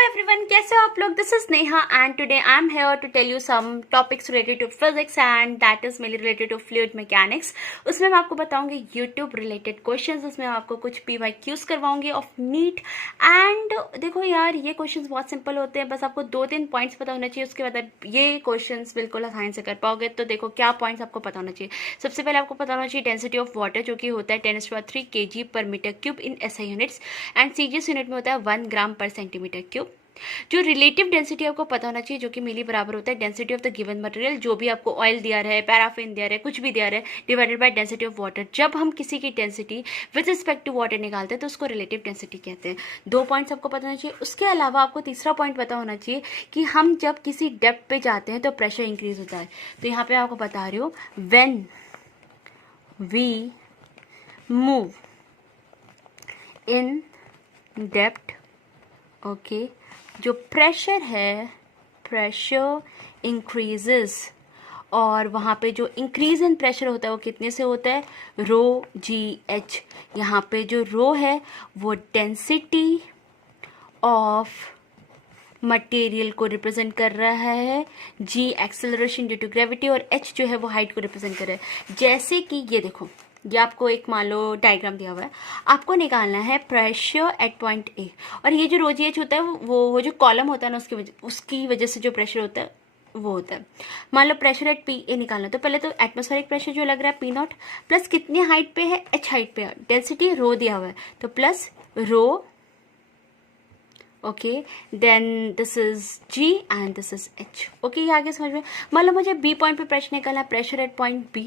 Everyone, कैसे हो आप लोग। This is Neha and today I am here to tell you some topics related to physics and that is mainly related to fluid mechanics. उसमें मैं आपको बताऊंगी यूट्यूब रिलेटेड क्वेश्चंस, उसमें मैं आपको कुछ PYQs करवाऊंगी ऑफ नीट। एंड देखो यार, ये क्वेश्चंस बहुत सिंपल होते हैं, बस आपको 2-3 पॉइंट्स पता होना चाहिए, उसके बाद आप ये क्वेश्चंस बिल्कुल आसानी से कर पाओगे। तो देखो क्या पॉइंट्स आपको पता होना चाहिए। सबसे पहले आपको पता होना चाहिए डेंसिटी ऑफ वाटर, जो कि होता है 10⁻³ kg/m³ in SI units and CGS unit में होता है 1 g/cm³। जो रिलेटिव डेंसिटी आपको पता होना चाहिए, जो कि मिली बराबर होता है density of the given material, जो भी आपको ऑयल दिया रहा है, पैराफिन दिया रहा है, कुछ भी दिया रहा है, divided by density of water. जब हम किसी की density with respect to water निकालते हैं तो उसको रिलेटिव डेंसिटी कहते हैं। 2 पॉइंट्स आपको पता होना चाहिए। उसके अलावा आपको तीसरा पॉइंट पता होना चाहिए कि हम जब किसी डेप्थ पे जाते हैं तो प्रेशर इंक्रीज होता है। तो यहाँ पे आपको बता रही हूँ, when we move in depth, okay, जो प्रेशर है, प्रेशर इंक्रीजेस, और वहाँ पे जो इंक्रीज इन प्रेशर होता है वो कितने से होता है, ρGH। यहाँ पे जो रो है वो डेंसिटी ऑफ मटेरियल को रिप्रेजेंट कर रहा है, G acceleration due to gravity, और H जो है वो हाइट को रिप्रेजेंट कर रहा है। जैसे कि ये देखो, ये आपको एक मान लो डायग्राम दिया हुआ है, आपको निकालना है प्रेशर एट पॉइंट A, और ये जो ρGH होता है वो जो कॉलम होता है ना, उसकी वजह से जो प्रेशर होता है वो होता है। मान लो प्रेशर एट PA निकालना, तो पहले तो एटमॉस्फेरिक प्रेशर जो लग रहा है P0 प्लस कितनी हाइट पे है, H हाइट पे है, डेंसिटी रो दिया हुआ है तो plus rho, okay, then this is G and this is H। Okay, ये आगे समझ में। मान लो मुझे B पॉइंट पे प्रेशर निकालना है, प्रेशर एट पॉइंट B,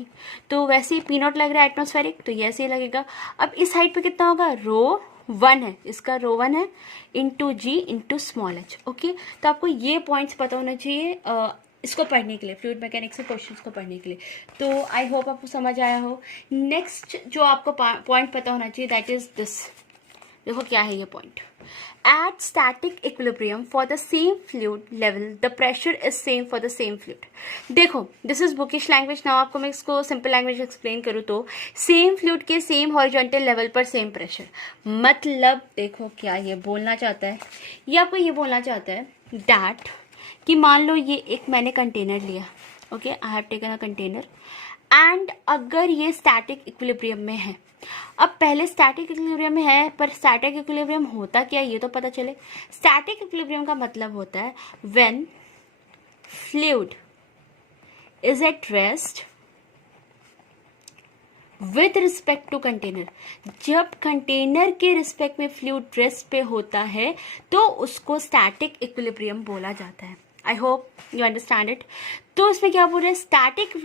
तो वैसे ही P0 लग रहा है एटमॉस्फेरिक, तो ये ऐसे ही लगेगा। अब इस हाइट पे कितना होगा, ρ1 है, इसका ρ1 है into G into small h। Okay, तो आपको ये पॉइंट्स पता होना चाहिए इसको पढ़ने के लिए, फ्लूइड मैकेनिक्स के क्वेश्चंस को पढ़ने के लिए। तो आई होप आपको समझ आया हो। नेक्स्ट जो आपको पॉइंट पता होना चाहिए दैट इज दिस। देखो क्या है ये point, at static equilibrium for the same fluid level the pressure is same for the same fluid। देखो, this is bookish language. Now आपको मैं इसको सिंपल लैंग्वेज एक्सप्लेन करूँ तो सेम फ्लूइड के सेम हॉरिजॉन्टल लेवल पर सेम प्रेशर, मतलब देखो क्या ये बोलना चाहता है, ये आपको ये बोलना चाहता है दैट कि मान लो ये एक मैंने कंटेनर लिया, okay, I have taken a container, and अगर ये स्टैटिक इक्विलिब्रियम में है, अब पहले स्टैटिक इक्विलिब्रियम में है, पर स्टैटिक इक्विलिब्रियम होता क्या है ये तो पता चले। स्टैटिक इक्विलिब्रियम का मतलब होता है when fluid is at rest with respect to container. जब कंटेनर के रिस्पेक्ट में फ्लूइड रेस्ट पे होता है तो उसको स्टैटिक इक्विलिब्रियम बोला जाता है। I hope you understand it. तो इसमें क्या बोल रहे हैं, स्टैटिक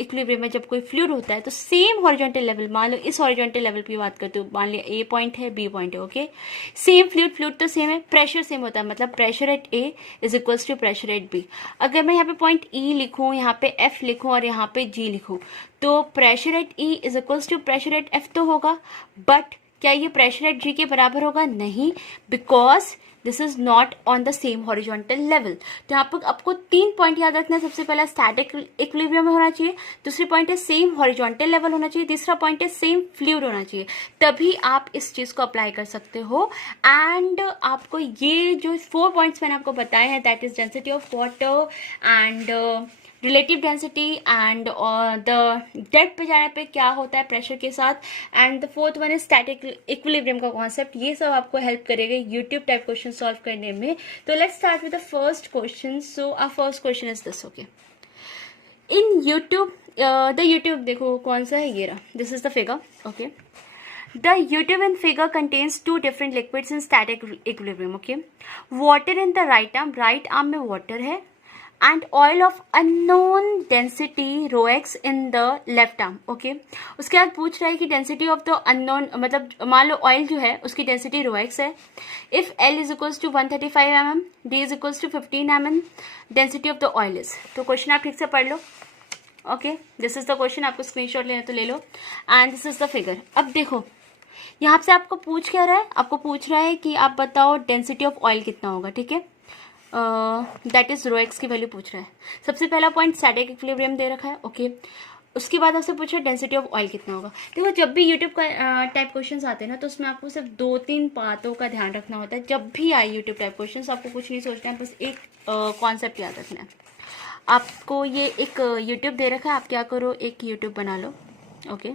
इक्विलिब्रियम में जब कोई फ्लूइड होता है तो सेम हॉरिजॉन्टल लेवल, मान लो इस हॉरिजॉन्टल लेवल की बात करते हो, मान लिया A पॉइंट है, B पॉइंट है, ओके, सेम फ्लूइड तो सेम है, प्रेशर सेम होता है, मतलब pressure at A is equals to pressure at B। अगर मैं यहाँ पे पॉइंट E लिखूँ, यहाँ पे F लिखूँ और यहाँ पे G लिखूँ, तो pressure at E is equals to pressure at F तो होगा, बट क्या ये प्रेशर एट G के बराबर होगा, नहीं, because this is not on the same horizontal level. तो यहाँ पर आपको 3 पॉइंट याद रखना है। सबसे पहला स्टैटिक इक्विलिब्रियम में होना चाहिए, दूसरी पॉइंट है सेम हॉरिजॉन्टल लेवल होना चाहिए, तीसरा पॉइंट है सेम फ्लूइड होना चाहिए, तभी आप इस चीज को अप्लाई कर सकते हो। एंड आपको ये जो 4 पॉइंट्स मैंने आपको बताए हैं, that is density of water and relative density and the depth पे जाने पे क्या होता है प्रेशर के साथ, and the 4th one is static equilibrium का कॉन्सेप्ट। ये सब आपको हेल्प करेगा यूट्यूब टाइप क्वेश्चन सॉल्व करने में। तो let's start with the first question. So our first question is this, okay, in U-tube the U-tube देखो कौन सा है, ये रहा, this is the figure, okay. The utive in figure contains 2 different liquids in static equilibrium, okay. Water in the right arm में water है, and oil of unknown density ρx in the left arm, okay. उसके बाद पूछ रहा है कि density of the unknown, मतलब मान लो ऑयल जो है उसकी डेंसिटी ρx है, if L is equals to 135 mm, D is equals to 15 mm, density of the oil is. तो क्वेश्चन आप ठीक से पढ़ लो, okay, this is the question, आपको स्क्रीनशॉट लेना तो ले लो, and this is the figure. अब देखो यहाँ से आपको पूछ क्या रहा है, आपको पूछ रहा है कि आप बताओ डेंसिटी ऑफ ऑयल कितना होगा, ठीक है, दैट इज ρx की वैल्यू पूछ रहा है। सबसे पहला पॉइंट स्टैटिक इक्विलिब्रियम दे रखा है, ओके। उसके बाद आपसे पूछा डेंसिटी ऑफ ऑयल कितना होगा। देखो जब भी यूट्यूब का टाइप क्वेश्चंस आते हैं ना, तो उसमें आपको सिर्फ 2-3 बातों का ध्यान रखना होता है। जब भी आए यूट्यूब टाइप क्वेश्चंस, आपको कुछ नहीं सोचना है, बस एक कॉन्सेप्ट याद रखना है। आपको ये एक यूट्यूब दे रखा है, आप क्या करो, एक यूट्यूब बना लो, ओके।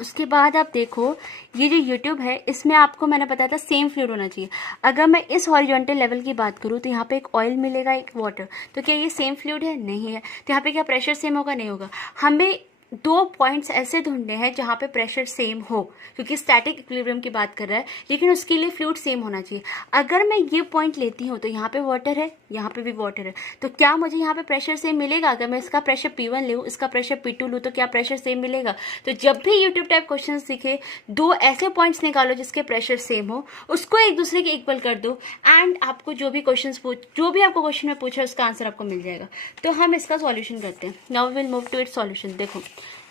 उसके बाद आप देखो ये जो यूट्यूब है, इसमें आपको मैंने बताया था सेम फ्लूइड होना चाहिए। अगर मैं इस हॉरिजॉन्टल लेवल की बात करूँ तो यहाँ पे एक ऑयल मिलेगा, एक वाटर, तो क्या ये सेम फ्लूइड है? नहीं है। तो यहाँ पे क्या प्रेशर सेम होगा? नहीं होगा। हमें 2 पॉइंट्स ऐसे ढूंढने हैं जहाँ पे प्रेशर सेम हो, क्योंकि स्टैटिक इक्विलिब्रियम की बात कर रहा है, लेकिन उसके लिए फ्लूइड सेम होना चाहिए। अगर मैं ये पॉइंट लेती हूँ तो यहाँ पे वाटर है, यहाँ पे भी वाटर है, तो क्या मुझे यहाँ पे प्रेशर सेम मिलेगा? अगर मैं इसका प्रेशर P1 लूँ, इसका प्रेशर P2 लूँ, तो क्या प्रेशर सेम मिलेगा? तो जब भी यूट्यूब टाइप क्वेश्चन दिखे, 2 ऐसे पॉइंट्स निकालो जिसके प्रेशर सेम हो, उसको एक दूसरे के इक्वल कर दो, एंड आपको जो भी आपको क्वेश्चन में पूछा उसका आंसर आपको मिल जाएगा। तो हम इसका सॉल्यूशन करते हैं। Now will move to its solution. देखो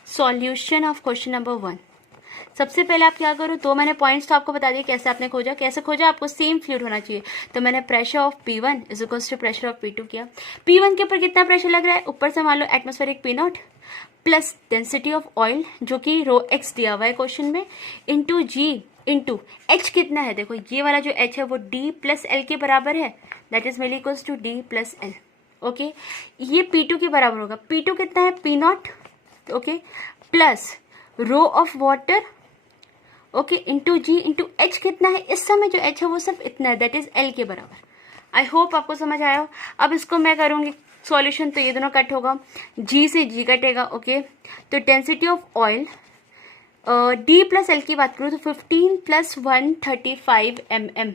सॉल्यूशन ऑफ क्वेश्चन नंबर 1। सबसे पहले आप क्या करो, 2 मैंने पॉइंट्स तो आपको बता दिए कैसे आपने खोजा। कैसे खोजा? आपको सेम फ्लूइड होना चाहिए। तो मैंने pressure of P1 is equals to pressure of P2 किया। P1 के ऊपर कितना प्रेशर लग रहा है? ऊपर से मान लो atmospheric P0 plus density of oil जो कि ρx दिया हुआ है क्वेश्चन में, इंटू G इंटू H कितना है? देखो ये वाला जो H है वो D प्लस L के बराबर है, दैट इज मेल equals to D plus L, ओके। ये P2 के बराबर होगा। P2 कितना है? P0, okay, plus rho of water, okay, into G into H कितना है? इस समय जो H है वो सिर्फ इतना है, दैट इज L के बराबर। आई होप आपको समझ आया हो। अब इसको मैं करूंगी सॉल्यूशन, तो ये दोनों कट होगा, G से G कटेगा, ओके। तो density of oil D plus L की बात करूँ तो 15 plus 135 mm,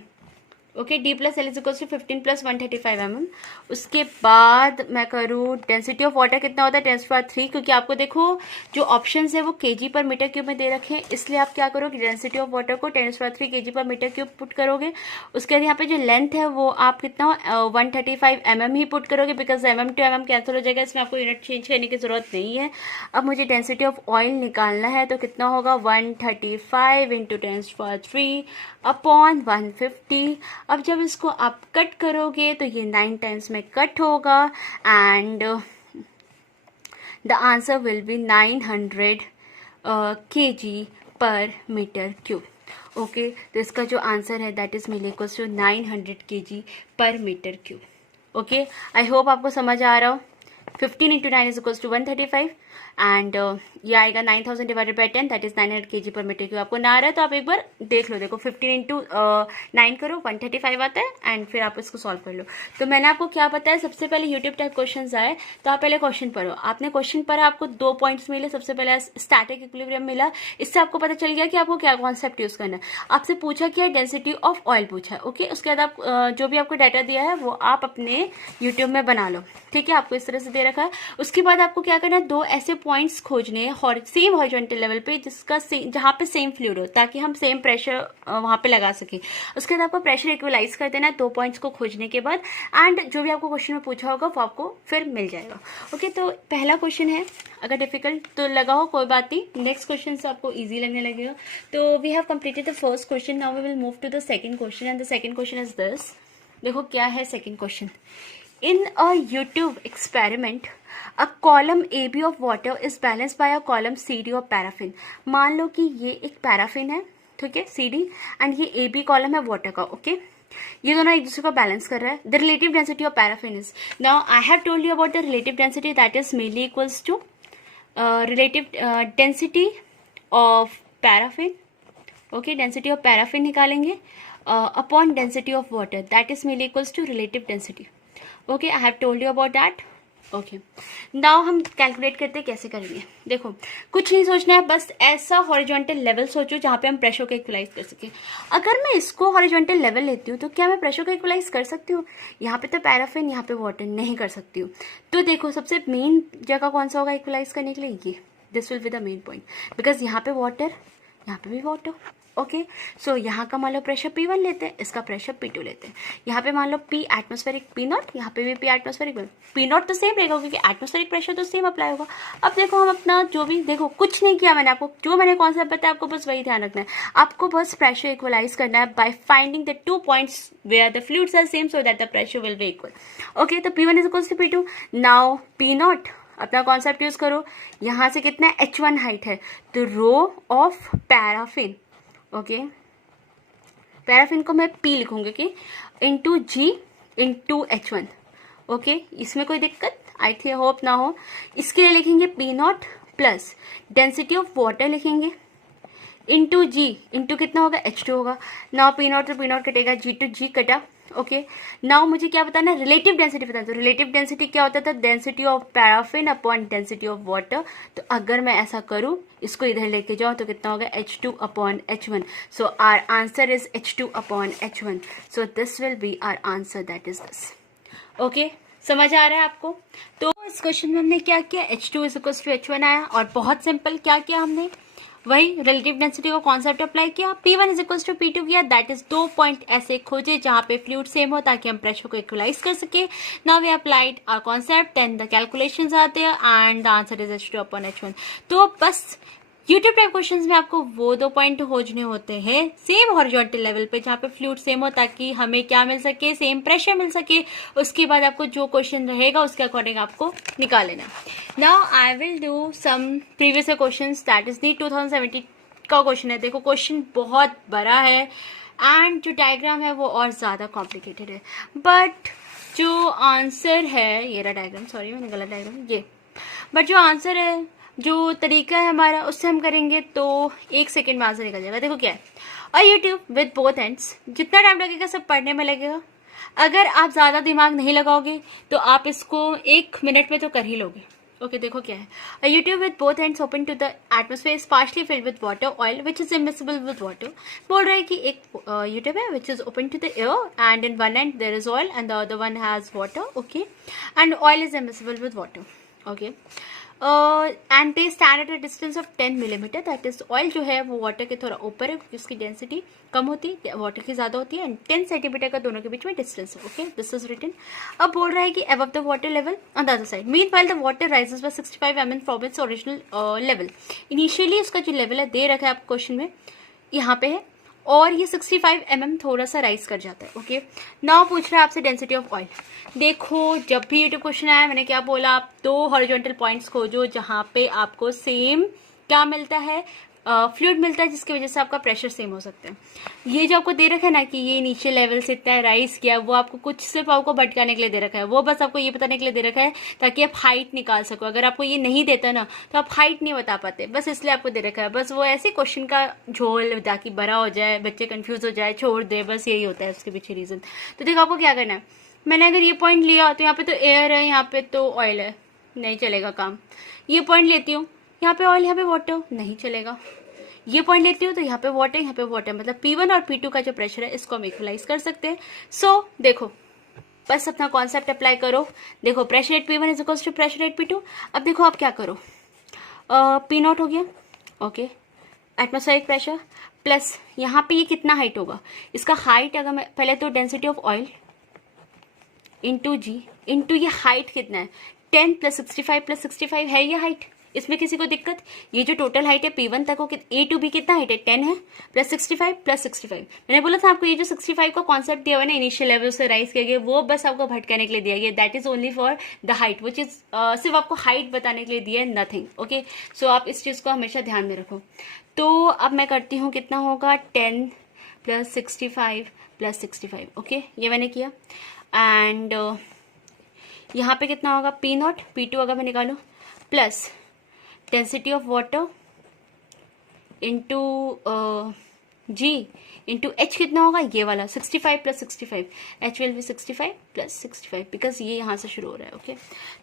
okay. D plus L is equal to 15 plus 135 mm। उसके बाद मैं करूँ डेंसिटी ऑफ वाटर कितना होता है? 10⁻3, क्योंकि आपको देखो जो ऑप्शंस है वो kg पर मीटर क्यूब में दे रखे हैं, इसलिए आप क्या करोगे, डेंसिटी ऑफ वाटर को 10⁻3 kg per metre cube put करोगे। उसके बाद यहाँ पे जो लेंथ है वो आप कितना 135 mm ही पुट करोगे, because mm to mm cancel हो जाएगा, इसमें आपको यूनिट चेंज करने की जरूरत नहीं है। अब मुझे डेंसिटी ऑफ ऑयल निकालना है, तो कितना होगा 135 इंटू 10⁻3 अपॉन 150। अब जब इसको आप कट करोगे तो ये 9 टाइम्स में कट होगा, and the answer will be 900 kg per metre cube, okay. तो इसका जो आंसर है दैट इज मेल equals to 900 kg per metre cube, okay. I hope आपको समझ आ रहा हो। 15 into 9 is equals to 135, and ये आएगा 9000 divided by 10, that is 900 kg per metre cube. आपको ना आ रहा है तो आप एक बार देख लो, देखो 15 इंटू 9 करो, 135 आता है, एंड फिर आप इसको सॉल्व कर लो। तो मैंने आपको क्या बताया, सबसे पहले यूट्यूब टाइप क्वेश्चन आए तो आप पहले क्वेश्चन पढ़ो। आपने क्वेश्चन पढ़ा, आपको 2 पॉइंट्स मिले। सबसे पहले स्टैटिक इक्विलिब्रियम मिला, इससे आपको पता चल गया कि आपको क्या कॉन्सेप्ट यूज करना है। आपसे पूछा क्या है, डेंसिटी ऑफ ऑयल पूछा है, ओके। उसके बाद आप जो भी आपको डाटा दिया है वो आप अपने यूट्यूब में बना लो, ठीक है। आपको इस तरह से दे रखा है। उसके बाद आपको क्या करना है, 2 ऐसे पॉइंट्स खोजने हैं सेम हॉरिजॉन्टल लेवल पे जिसका जहां पे सेम फ्लूइड हो, ताकि हम सेम प्रेशर वहां पे लगा सके। उसके बाद आपको प्रेशर इक्वलाइज कर देना है 2 पॉइंट्स को खोजने के बाद, एंड जो भी आपको क्वेश्चन में पूछा होगा वो आपको फिर मिल जाएगा, ओके। तो पहला क्वेश्चन है, अगर डिफिकल्ट तो लगा हो कोई बात नहीं, नेक्स्ट क्वेश्चन से आपको इजी लगने लगेगा। तो we have completed the first question, now we will move to the second question, and the second question is this. देखो क्या है second question. In a YouTube experiment, a column AB of water is balanced by a column CD of paraffin. मान लो कि ये एक paraffin है, ठीक है, CD, एंड ये AB कॉलम है वाटर का, ओके। ये दोनों एक दूसरे को बैलेंस कर रहा है। The relative density of paraffin is, now I have told you about the relative density, that is mainly equals to relative density of paraffin, okay. Density of paraffin निकालेंगे upon density of water, that is mainly equals to relative density, okay. I have told you about that, okay. Now हम calculate करते हैं कैसे करेंगे। देखो कुछ नहीं सोचना है, बस ऐसा हॉरिजॉन्टल लेवल सोचो जहाँ पे हम प्रेशर को इक्वलाइज कर सके। अगर मैं इसको हॉरिजॉन्टल लेवल लेती हूँ तो क्या मैं प्रेशर को इक्वलाइज कर सकती हूँ? यहाँ पे तो पैराफिन, यहाँ पे वाटर, नहीं कर सकती हूँ। तो देखो सबसे मेन जगह कौन सा होगा इक्वलाइज करने के लिए, ये, this will be the main point, because यहाँ पे वाटर, यहाँ पे भी वाटर, ओके। सो यहाँ का मान लो प्रेशर P1 लेते हैं, इसका प्रेशर P2 लेते हैं। यहाँ पे मान लो P एटमॉस्फेरिक P0, यहाँ पे भी P एटमॉस्फेरिक P0 तो सेम रहेगा क्योंकि एटमॉस्फेरिक प्रेशर तो सेम अप्लाई होगा। अब देखो हम अपना जो भी, देखो कुछ नहीं किया मैंने, आपको जो मैंने कॉन्सेप्ट बताया आपको बस वही ध्यान रखना है। आपको बस प्रेशर इक्वलाइज करना है by finding the 2 points where the fluids are same so that the pressure will be equal, okay. तो P1 is equals to P2। Now P0 अपना कॉन्सेप्ट यूज करो। यहाँ से कितना H1 हाइट है, तो rho of paraffin, okay, paraffin को मैं P लिखूंगी कि into G into H1, okay, इसमें कोई दिक्कत आई थी, होप ना हो। इसके लिए लिखेंगे P0 plus density of water लिखेंगे इंटू G इंटू कितना होगा H2 होगा। नाउ P0 तो P0 कटेगा, G टू G कटा, ओके। नाउ मुझे क्या बताना है, रिलेटिव डेंसिटी बताना। तो रिलेटिव डेंसिटी क्या होता था, density of paraffin upon density of water. तो अगर मैं ऐसा करूं, इसको इधर लेके जाओ तो कितना होगा H2 upon H1। So our answer is H2 upon H1। So this will be our answer, that is this, okay. समझ आ रहा है आपको? तो इस क्वेश्चन में हमने क्या किया, H2 is equal to H1 आया, और बहुत सिंपल क्या किया हमने, वही रिलेटिव डेंसिटी को कॉन्सेप्ट अप्लाई किया, P1 is equal to P2 किया, दैट इज 2 पॉइंट ऐसे खोजे जहां पे फ्लूइड सेम हो ताकि हम प्रेशर को इक्वलाइज कर सके। Now we applied our concept, then the calculations आते हैं and the answer is H2 upon H1। तो बस यूट्यूब टाइप क्वेश्चंस में आपको वो 2 पॉइंट खोजने होते हैं सेम हॉरिजॉन्टल लेवल पे जहाँ पे फ्लूइड सेम हो, ताकि हमें क्या मिल सके, सेम प्रेशर मिल सके। उसके बाद आपको जो क्वेश्चन रहेगा उसके अकॉर्डिंग आपको निकाल लेना। Now I will do some previous questions, that is the 2017 का क्वेश्चन है। देखो क्वेश्चन बहुत बड़ा है एंड जो डायग्राम है वो और ज़्यादा कॉम्प्लिकेटेड है, बट जो आंसर है, ये रहा डायग्राम, सॉरी मैंने गलत डायग्राम, ये, बट जो आंसर है, जो तरीका है हमारा, उससे हम करेंगे तो 1 सेकेंड में आंसर निकल जाएगा। देखो क्या है, और यूट्यूब विद बोथ एंड्स, जितना टाइम लगेगा सब पढ़ने में लगेगा। अगर आप ज़्यादा दिमाग नहीं लगाओगे तो आप इसको 1 मिनट में तो कर ही लोगे, ओके। देखो क्या है, a U-tube with both ends open to the atmosphere is partially filled with water oil which is immiscible with water. बोल रहा है कि एक यूट्यूब है which is open to the air and in one end there is oil and the other one has water, okay, and oil is immiscible with water, okay. And they stand at a distance of 10 millimetre, that is oil जो है वो water के थोड़ा ऊपर है क्योंकि उसकी density कम होती है, वाटर की ज़्यादा होती है, एंड 10 सेंटीमीटर का दोनों के बीच में डिस्टेंस है, ओके, दिस इज रिटन। अब बोल रहा है कि above the water level on the other side, meanwhile the water rises by 65 mm from its original level. Initially उसका जो लेवल है दे रखा है आपको क्वेश्चन में, यहाँ पे है, और ये 65 mm थोड़ा सा राइज कर जाता है, ओके। नाउ पूछ रहा है आपसे डेंसिटी ऑफ ऑयल। देखो जब भी यूट्यूब क्वेश्चन आया मैंने क्या बोला, आप 2 हॉरिजॉन्टल पॉइंट्स खोजो जहाँ पे आपको सेम क्या मिलता है, फ्लूइड मिलता है, जिसकी वजह से आपका प्रेशर सेम हो सकता है। ये जो आपको दे रखा है ना कि ये नीचे लेवल से इतना राइज किया, वो आपको कुछ सिर्फ आपको भटकाने के लिए दे रखा है, वो बस आपको ये बताने के लिए दे रखा है ताकि आप हाइट निकाल सको। अगर आपको ये नहीं देता ना तो आप हाइट नहीं बता पाते, बस इसलिए आपको दे रखा है। बस वो ऐसे क्वेश्चन का झोल ताकि बड़ा हो जाए, बच्चे कंफ्यूज हो जाए, छोड़ दे, बस यही होता है उसके पीछे रीजन। तो देखो आपको क्या करना है, मैंने अगर ये पॉइंट लिया तो यहाँ पे तो एयर है, यहाँ पे तो ऑयल है, नहीं चलेगा काम। ये पॉइंट लेती हूँ, यहाँ पे ऑयल, यहाँ पे वाटर, नहीं चलेगा। ये पॉइंट लेती हूँ तो यहाँ पे वाटर, यहाँ पे वाटर, मतलब P1 और P2 का जो प्रेशर है इसको हम इक्वलाइज कर सकते हैं। सो देखो बस अपना कॉन्सेप्ट अप्लाई करो। देखो pressure at P1 is equals to pressure at P2। अब देखो आप क्या करो, P0 हो गया, ओके, एटमॉस्फेरिक प्रेशर, प्लस यहाँ पे ये कितना हाइट होगा, इसका हाइट अगर मैं पहले तो density of oil into G into ये हाइट कितना है, 10 प्लस 65 प्लस 65 है ये हाइट, इसमें किसी को दिक्कत। ये जो टोटल हाइट है P1 तक हो, A टू B कितना हाइट है, 10 है, प्लस 65 प्लस 65। मैंने बोला था आपको ये जो 65 का कॉन्सेप्ट दिया हुआ है ना, इनिशियल लेवल से राइज किया गया, वो बस आपको भटकाने के लिए दिया गया, that is only for the height, which is सिर्फ आपको हाइट बताने के लिए दिया है, नथिंग, ओके। सो आप इस चीज़ को हमेशा ध्यान में रखो। तो अब मैं करती हूँ, कितना होगा, 10 प्लस 65 प्लस 65, ओके, ये मैंने किया। एंड यहाँ पे कितना होगा, P0 P2 अगर मैं निकालूँ, plus density of water into G into H कितना होगा, ये वाला 65 plus 65, H will be 65 plus 65 because ये यहाँ से शुरू हो रहा है, ओके।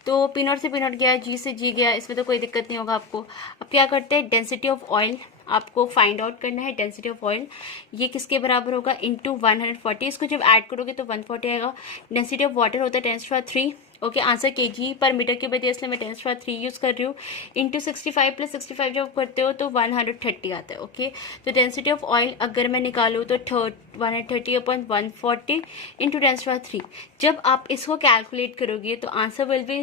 तो P0 से P0 गया, G से G गया, इसमें तो कोई दिक्कत नहीं होगा आपको। अब क्या करते हैं, डेंसिटी ऑफ ऑयल आपको फाइंड आउट करना है। डेंसिटी ऑफ ऑयल ये किसके बराबर होगा, इंटू 140, इसको जब ऐड करोगे तो 140 आएगा। डेंसिटी ऑफ वाटर होता है 10⁻³ okay, answer kg per metre cube है, इसलिए मैं 10⁻³ यूज़ कर रही हूँ। इंटू 65 प्लस 65 जब करते हो तो 130 आता है, ओके। तो डेंसिटी ऑफ ऑयल अगर मैं निकालूँ तो 130 अपॉन 140 इंटू 10⁻³ जब आप इसको कैलकुलेट करोगे तो answer will be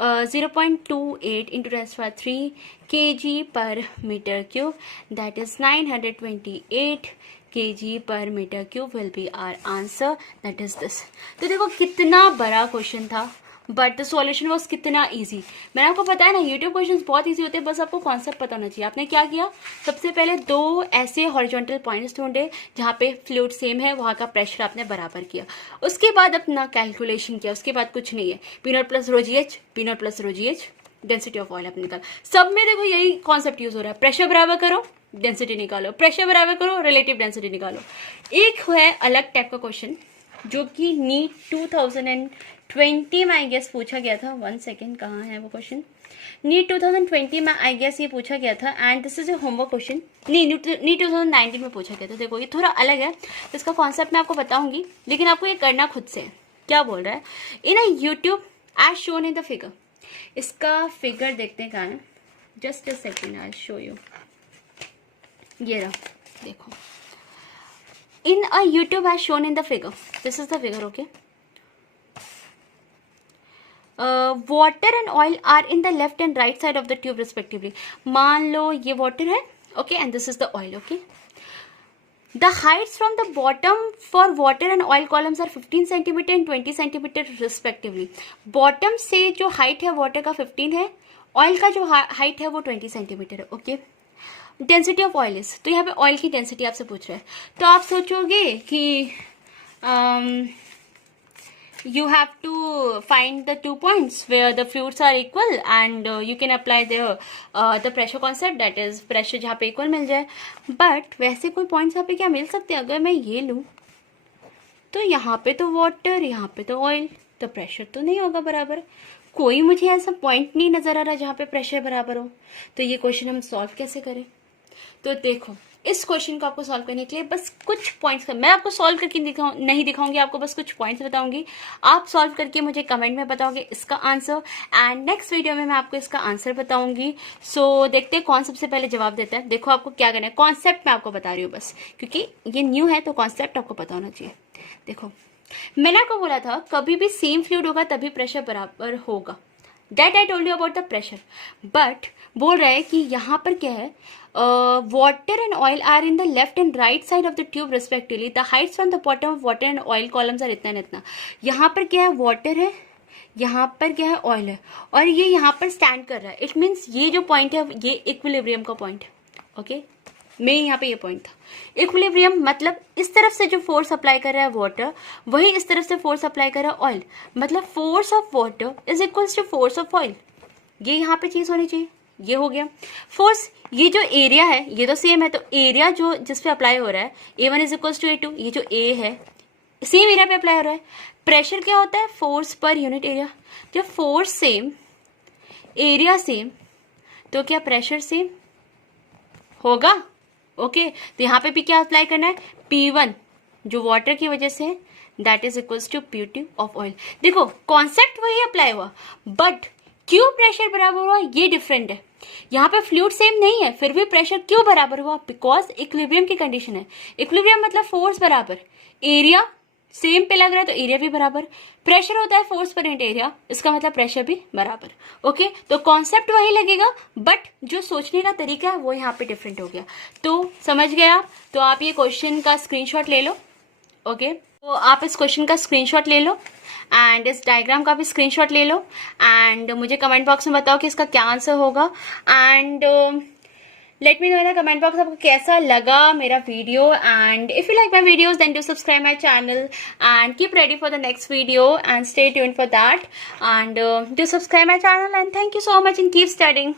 0.28 into 10⁻³ kg per metre cube, that is 928 kg per metre cube will be our answer, that is this. तो देखो कितना बड़ा क्वेश्चन था, बट द सॉल्यूशन वॉज कितना ईजी। मैंने आपको बताया ना, यूट्यूब क्वेश्चंस बहुत ईजी होते हैं, बस आपको कॉन्सेप्ट पता होना चाहिए। आपने क्या किया, सबसे पहले 2 ऐसे हॉरिजॉन्टल पॉइंट्स ढूंढे जहाँ पे फ्लूइड सेम है, वहाँ का प्रेशर आपने बराबर किया, उसके बाद अपना कैलकुलेशन किया, उसके बाद कुछ नहीं है, P0 plus row ji H, P0 plus row ji H, density of oil आपने निकाला। सब में देखो यही कॉन्सेप्ट यूज हो रहा है, प्रेशर बराबर करो डेंसिटी निकालो, प्रेशर बराबर करो रिलेटिव डेंसिटी निकालो। एक है अलग टाइप का क्वेश्चन जो कि नीट 2020 में आई गेस पूछा गया था। 1 सेकेंड, कहाँ है वो क्वेश्चन? नीट 2020 में आई गेस ये पूछा गया था, and this is a homework question. NEET 2019 में पूछा गया था। देखो ये थोड़ा अलग है, तो इसका कॉन्सेप्ट मैं आपको बताऊंगी, लेकिन आपको ये करना खुद से है। क्या बोल रहा है, in a YouTube as shown in the figure. इसका फिगर देखते हैं कहाँ है, just a second, I show you. ये रहा, देखो, in a YouTube as shown in the figure. This is the figure, okay? Water and oil are in the left and right side of the tube respectively. मान लो ये water है, okay, and this is the oil, okay? The heights from the bottom for water and oil columns are 15 centimeter and 20 centimeter respectively. Bottom से जो height है water का 15 है, oil का जो height है वो 20 centimeter है, okay? Density of oil is, तो यहाँ पे ऑयल की डेंसिटी आपसे पूछ रहा है, तो आप सोचोगे कि you have to find the 2 points where the fluids are equal and you can apply the pressure concept, that is pressure जहाँ पे equal मिल जाए। बट वैसे कोई पॉइंट्स यहाँ पे क्या मिल सकते हैं? अगर मैं ये लूँ तो यहाँ पे तो वाटर, यहाँ पे तो ऑयल, तो प्रेशर तो नहीं होगा बराबर। कोई मुझे ऐसा पॉइंट नहीं नजर आ रहा जहाँ पे प्रेशर बराबर हो, तो ये क्वेश्चन हम सॉल्व कैसे करें? तो देखो, इस क्वेश्चन को आपको सॉल्व करने के लिए बस कुछ पॉइंट्स मैं आपको सॉल्व करके नहीं दिखाऊंगी, आपको बस कुछ पॉइंट्स बताऊंगी, आप सॉल्व करके मुझे कमेंट में बताओगे इसका आंसर, एंड नेक्स्ट वीडियो में मैं आपको इसका आंसर बताऊंगी। सो देखते हैं कौन सबसे पहले जवाब देता है। देखो आपको क्या करना है, कॉन्सेप्ट मैं आपको बता रही हूँ बस, क्योंकि ये न्यू है तो कॉन्सेप्ट आपको पता होना चाहिए। देखो, मैंने आपको बोला था कभी भी सेम फ्लूइड होगा तभी प्रेशर बराबर होगा, that I told you about the pressure. But बोल रहा है कि यहाँ पर क्या है, water and oil are in the left and right side of the tube respectively. The heights from the bottom of water and oil columns are इतना इतना। यहाँ पर क्या है, वाटर है, यहाँ पर क्या है, ऑयल है, और ये यहाँ पर स्टैंड कर रहा है। इट मीन्स ये जो पॉइंट है ये इक्विलिब्रियम का पॉइंट है, ओके? मेन यहाँ पे ये पॉइंट था इक्विलिब्रियम, मतलब इस तरफ से जो फोर्स अप्लाई कर रहा है वाटर, वही इस तरफ से फोर्स अप्लाई कर रहा है ऑयल, मतलब force of water is equals to force of oil. ये यहाँ पे चीज होनी चाहिए, ये हो गया फोर्स। ये जो एरिया है ये तो सेम है, तो एरिया जो जिस पे अप्लाई हो रहा है A1 is equals to A2, ये जो A है सेम एरिया पे अप्लाई हो रहा है। प्रेशर क्या होता है, फोर्स पर यूनिट एरिया। जब फोर्स सेम, एरिया सेम, तो क्या प्रेशर सेम होगा? ओके, तो यहाँ पे भी क्या अप्लाई करना है, P1 जो वाटर की वजह से है, that is equals to P2 of oil. देखो कॉन्सेप्ट वही अप्लाई हुआ, बट क्यों प्रेशर बराबर हुआ ये डिफरेंट है। यहाँ पे फ्लूइड सेम नहीं है, फिर भी प्रेशर क्यों बराबर हुआ? बिकॉज इक्विलिब्रियम की कंडीशन है। इक्विलिब्रियम मतलब फोर्स बराबर, एरिया सेम पे लग रहा है तो एरिया भी बराबर, प्रेशर होता है फोर्स पर यूनिट एरिया, इसका मतलब प्रेशर भी बराबर। ओके, तो कॉन्सेप्ट वही लगेगा, बट जो सोचने का तरीका है वो यहाँ पे डिफरेंट हो गया। तो समझ गए आप? तो आप ये क्वेश्चन का स्क्रीनशॉट ले लो। ओके, तो आप इस क्वेश्चन का स्क्रीनशॉट ले लो एंड इस डायग्राम का भी स्क्रीनशॉट ले लो, एंड मुझे कमेंट बॉक्स में बताओ कि इसका क्या आंसर होगा, and let me know in the comment box आपको कैसा लगा मेरा video. And if you like my videos then do subscribe my channel and keep ready for the next video and stay tuned for that, and do subscribe my channel, and thank you so much and keep studying.